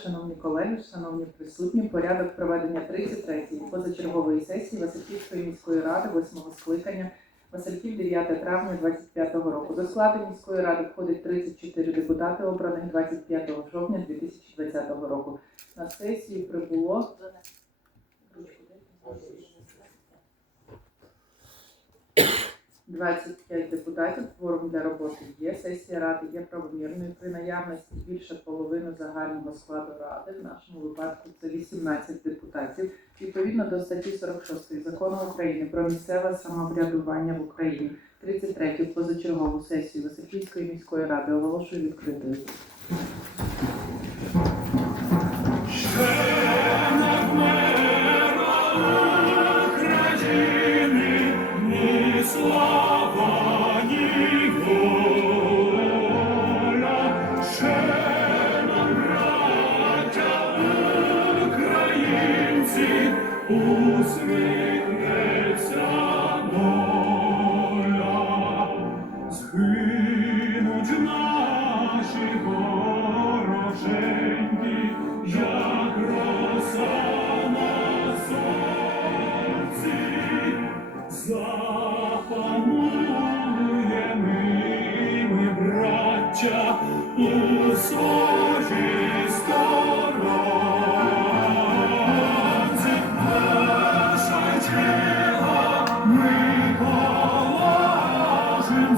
Шановні колеги, шановні присутні, порядок проведення 33-ї позачергової сесії Васильківської міської ради 8-го скликання Васильків 9 травня 25 року. До складу міської ради входить 34 депутати, обраних 25 жовтня 2020 року. На сесії прибуло 25 депутатів. Форум для роботи є. Сесія ради є правомірною. При наявності більше половини загального складу ради. В нашому випадку це 18 депутатів. Відповідно до статті 46 закону України про місцеве самоврядування в Україні. 33 позачергову сесію Васильківської міської ради оголошую відкритою.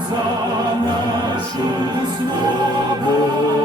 За нашу свободу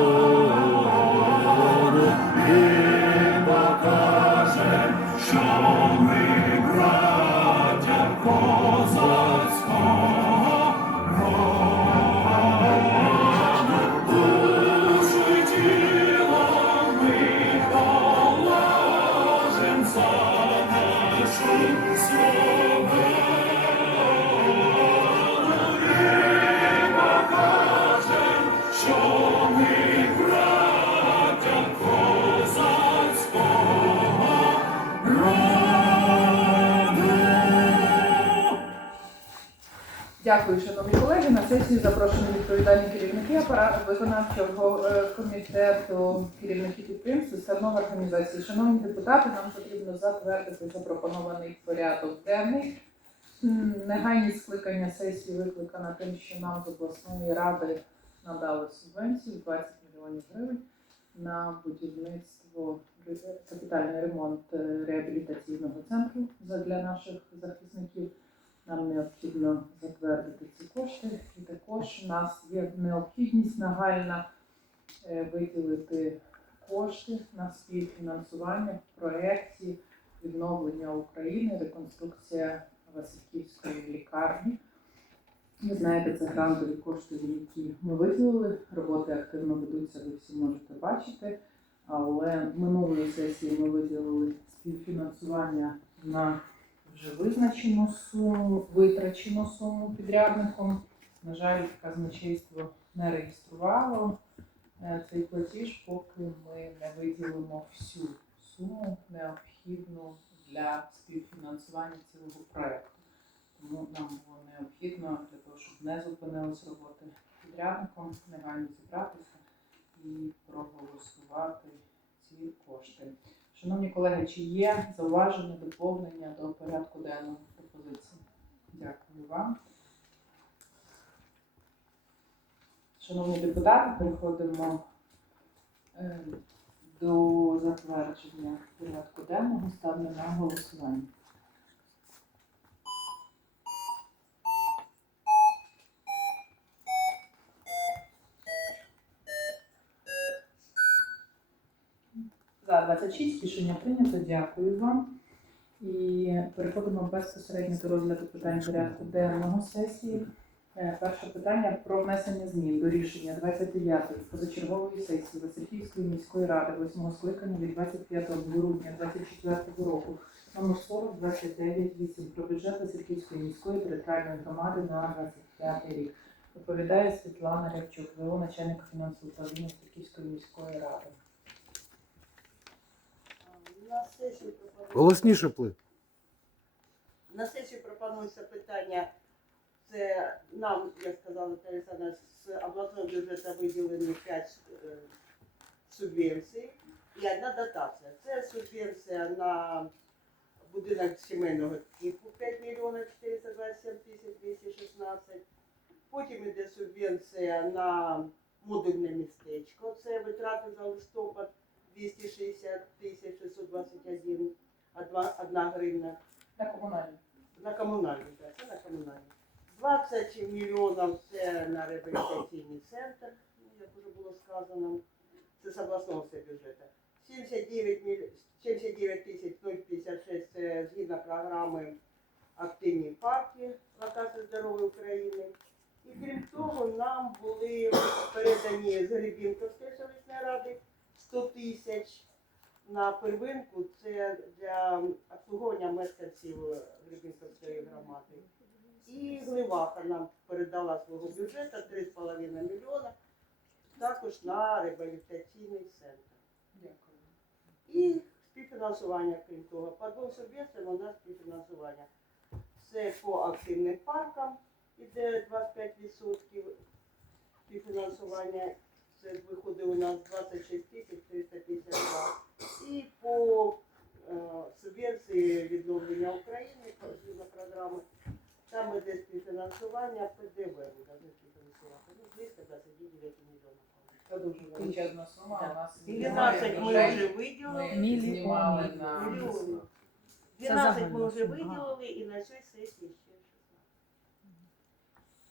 Дякую, шановні колеги. На сесію запрошені відповідальні керівники апарату виконавчого е, комітету, керівники підприємств, установ організації. Шановні депутати, нам потрібно затвердити запропонований порядок денний. М, Негайність скликання сесії викликана тим, що нам з обласної ради надали субвенцію 20 мільйонів гривень на будівництво е, капітальний ремонт е, реабілітаційного центру для наших захисників. Нам необхідно затвердити ці кошти, і також у нас є необхідність нагальна е, виділити кошти на співфінансування в проєкті відновлення України, реконструкція Васильківської лікарні. Ви знаєте, це грантові кошти, які ми виділили. Роботи активно ведуться, ви всі можете бачити. Але минулої сесії ми виділили співфінансування на вже визначену суму, витрачену суму підрядником. На жаль, казначейство не реєструвало е, цей платіж, поки ми не виділимо всю суму необхідну для співфінансування цілого проекту. Тому нам було необхідно для того, щоб не зупинились роботи підрядником, негайно зібратися і проголосувати ці кошти. Шановні колеги, чи є зауваження, доповнення до порядку денного пропозиції? Дякую вам. Шановні депутати, переходимо е, до затвердження порядку денного. Ставлю на голосування. За 26 рішення прийнято. Дякую вам. І переходимо безпосередньо до розгляду питань порядку денного сесії. Е, Перше питання про внесення змін до рішення 29-ї позачергової сесії Васильківської міської ради 8 скликання від 25 грудня 2024 року номер 40 298 про бюджет Васильківської міської територіальної громади на 25 рік. Доповідає Світлана Рябчук, ВО начальника фінансового управління Васильківської міської ради. На сесії пропонується, Голосніше плив. на сесії пропонується питання. Це нам, як сказала Наталя з обласного бюджету виділені 5 субвенцій і одна дотація. Це субвенція на будинок сімейного типу 5 мільйонів 427 тисяч 216. Потім йде субвенція на модульне містечко. Це витрати за листопад 260 тисяч 621 одна гривна. На комунальні. На комунальні, так, це на комунальні. 20 мільйонів це на реабілітаційний центр, ну, як вже було сказано, це з обласного бюджету. 79 міль... 79 тисяч 056 це згідно програми Активні парки локації здоров'я України. І крім того, нам були передані з Гребінковської селищної ради 100 тисяч на первинку. Це для обслуговування мешканців Гребінковської громади. І Гливаха нам передала свого бюджету 3,5 мільйона також на реабілітаційний центр. Дякую. І співфінансування, крім того. Субвенціям у нас співфінансування. Це по активним паркам іде 25% співфінансування. Це виходить у нас 26 тисяч 352. І по е, субвенції відновлення України, програми, там іде співфінансування ПДВ, буде співфінансувати. Ну, близько 29 мільйонів. Це дуже величезна сума. У нас 12 ми вже виділили. Ми знімали на Мільйони. 12 ми вже виділили і на цій сесії ще 16.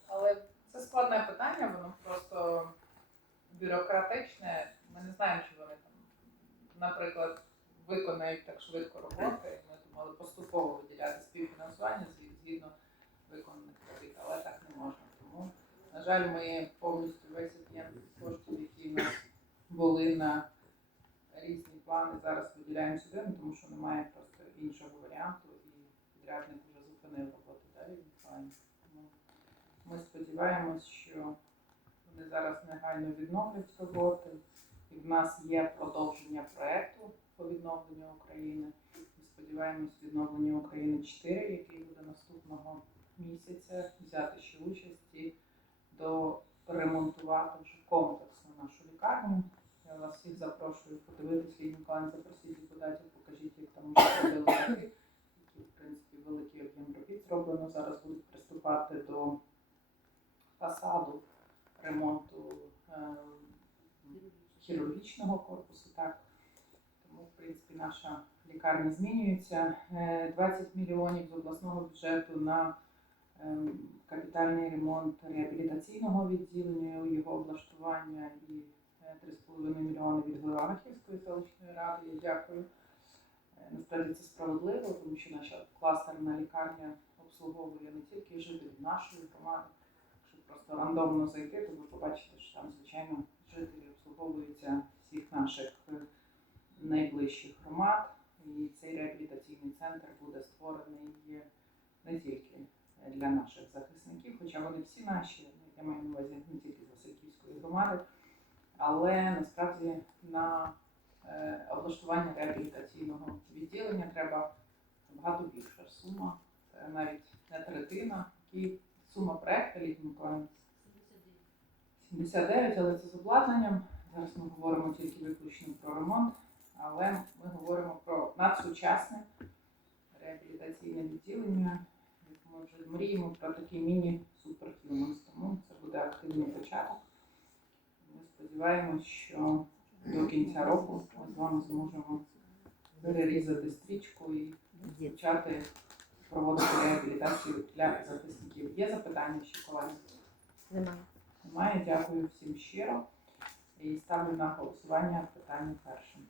Але це складне питання, воно просто бюрократичне. Ми не знаємо, чи вони там, наприклад, виконають так швидко роботи. Ми думали поступово виділяти співфінансування згідно виконаних робіт, але так не можна. Тому, на жаль, ми повністю весь об'єм коштів, які в нас були на різні плани, зараз виділяємо сюди, ну, тому що немає просто іншого варіанту, і підрядник вже зупинив роботу далі в плані. Тому ми сподіваємось, що вони зараз негайно відновлять роботи. І в нас є продовження проекту по відновленню України. Ми сподіваємось відновлення України 4, який буде наступного місяця, взяти ще участь і до ремонтувати вже комплексно нашу лікарню. Я вас всіх запрошую подивитися Лідію Миколаївну, запросіть депутатів, покажіть, як там вже робили таки, в принципі, великий об'єм робіт зроблено. Зараз будуть приступати до фасаду ремонту е, хірургічного корпусу. Так. Тому, в принципі, наша лікарня змінюється. Е, 20 мільйонів з обласного бюджету на капітальний ремонт реабілітаційного відділення, його облаштування і е, 3,5 мільйони від Гливарахівської селищної ради. Я дякую. Е, Насправді це справедливо, тому що наша кластерна лікарня обслуговує не тільки жителів нашої громади. Якщо просто рандомно зайти, то ви побачите, що там, звичайно, жителі обслуговуються всіх наших е, найближчих громад. І цей реабілітаційний центр буде створений не тільки для наших захисників, хоча вони всі наші, я маю на увазі не тільки з Васильківської громади, але насправді на е, облаштування реабілітаційного відділення треба набагато більша сума. Навіть не третина. І сума проекту Миколаївни 79, але це з обладнанням. Зараз ми говоримо тільки виключно про ремонт, але ми говоримо про надсучасне реабілітаційне відділення. Ми вже мріємо про такий міні-суперхюманс, тому це буде активний початок. Ми сподіваємось, що до кінця року ми з вами зможемо перерізати стрічку і почати проводити реабілітацію для захисників. Є запитання ще колеги? Немає. Немає. Дякую всім щиро. І ставлю на голосування питання першим.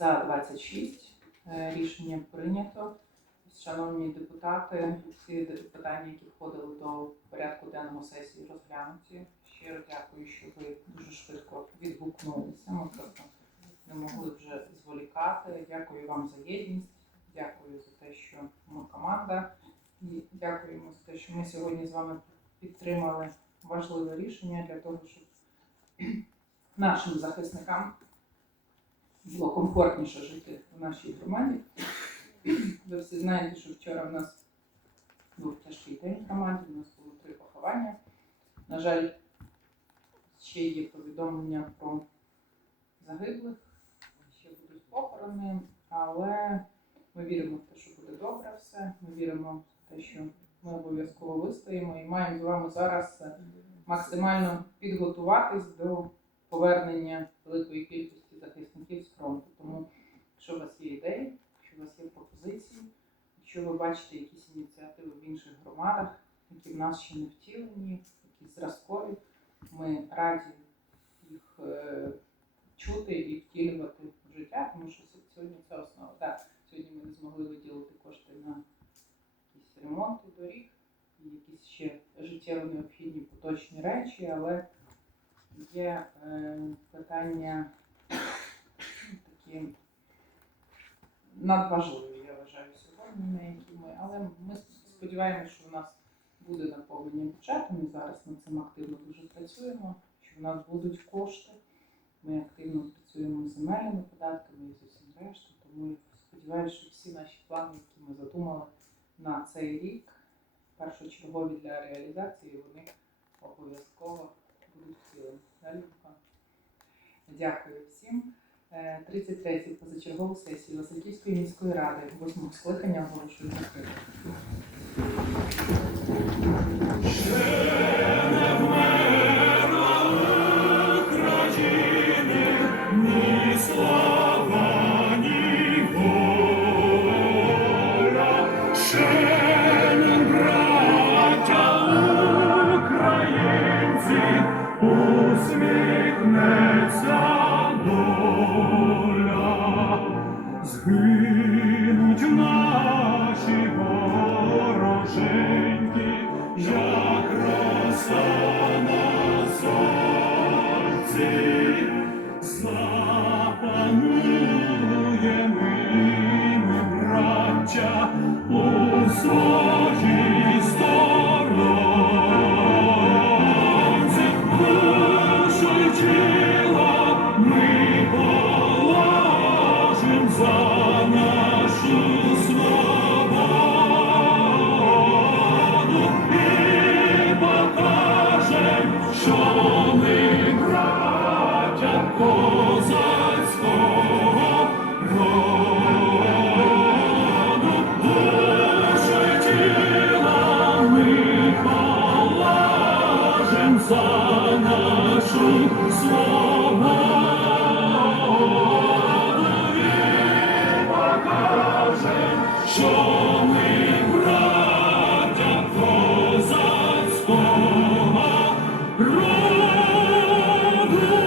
За 26 Е, рішення прийнято. Шановні депутати, всі питання, які входили до порядку денного сесії, розглянуті. Щиро дякую, що ви дуже швидко відгукнулися. Ми просто не могли вже зволікати. Дякую вам за єдність. Дякую за те, що ми команда. І дякуємо за те, що ми сьогодні з вами підтримали важливе рішення для того, щоб нашим захисникам було комфортніше жити в нашій громаді. Ви всі знаєте, що вчора в нас був тяжкий день в громаді, у нас було три поховання. На жаль, ще є повідомлення про загиблих, ще будуть похорони, але ми віримо в те, що буде добре все. Ми віримо в те, що ми обов'язково вистоїмо і маємо з вами зараз максимально підготуватись до повернення великої кількості захисників з фронту. Тому, якщо у вас є ідеї, якщо у вас є пропозиції, якщо ви бачите якісь ініціативи в інших громадах, які в нас ще не втілені, якісь зразкові, ми раді їх е, чути і втілювати в життя, тому що сьогодні це основа. Так, сьогодні ми не змогли виділити кошти на якісь ремонти доріг якісь ще життєво необхідні поточні речі, але є е, питання такі надважливі, я вважаю, сьогодні, на які ми. Але ми сподіваємося, що в нас буде наповнення бюджетом і зараз над цим активно дуже працюємо, що в нас будуть кошти. Ми активно працюємо з земельними податками і з усім рештою, тому я сподіваюся, що всі наші плани, які ми задумали на цей рік, першочергові для реалізації, вони обов'язково будуть втілені. Дякую всім. Е, 33-ю позачергову сесію Васильківської міської ради, 8 скликання оголошую закритою. Spirit.